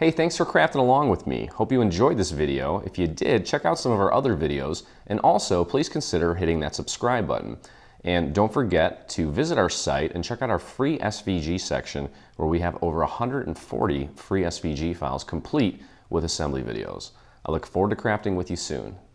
Hey, thanks for crafting along with me. Hope you enjoyed this video. If you did, check out some of our other videos, and also please consider hitting that subscribe button. And don't forget to visit our site and check out our free SVG section where we have over 140 free SVG files complete with assembly videos. I look forward to crafting with you soon.